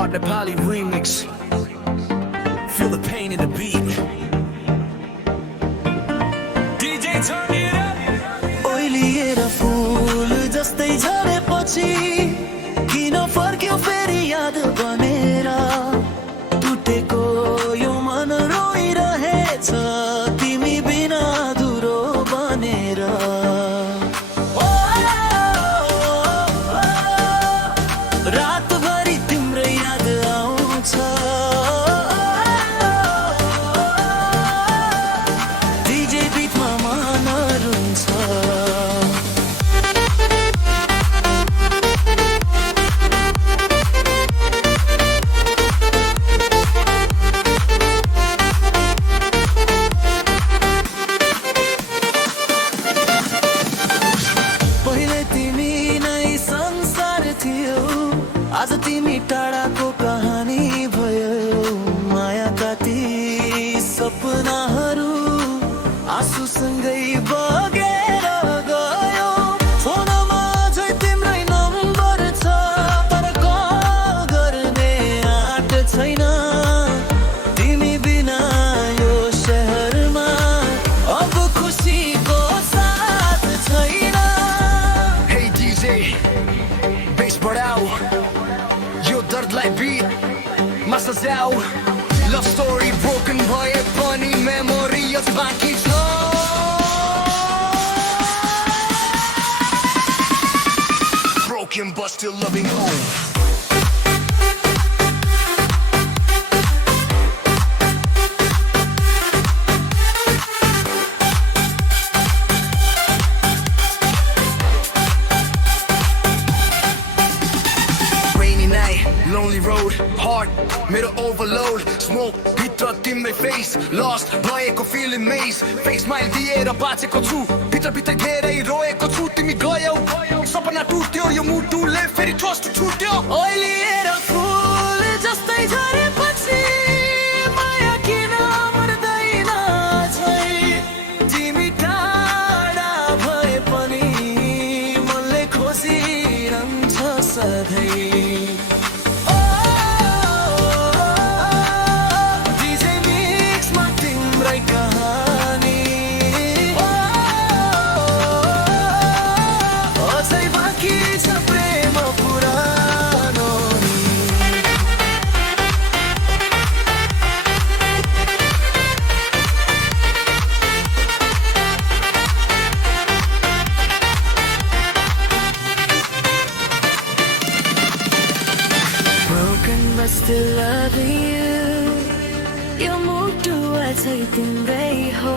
Hard Nepali remix. Feel the pain in the beat. DJ turn it up. ओइलिएर फूल जस्तै झरेपछि किन फर्क्यो फेरि याद बनेर टुटेको यो मन रोइरहेछ तिमी बिना अधुरो बनेर रातभरि तिम्रै याद आउँछ डीजे बिटमा मन रुन्छ आज तिमी टाढाको कहानी भयो मायाका ती सपनाहरू आँसुसँगै बगेर गयो फोनमा अझै तिम्रै नम्बर छ तर कल गर्ने आँट छैन तिमी बिना यो शहरमा अब खुसीको साथ छैन Hey DJ, bass बढाऊ यो दर्दलाई beat मा सजाऊ Love story broken भए पनि memory अझ बाँकी छ Broken but still loving home Lonely road, heart, मेरो overload Smoke, भित्र तिम्रै face Lost, भएको feeling maze Face smile दिएर बाँचेको छु भित्र भित्र घेरै रोएको छु तिमी गयौ सपना टुट्यो यो मुटुले फेरि ट्रस्ट छुट्यो ओइलिएर फूल जस्तै झरेपछि माया किन मर्दैन अझै तिमी टाढा भए पनि मनले खोजिरहन्छ सधैँ But still loving you Your mutu अझै तिम्रै हो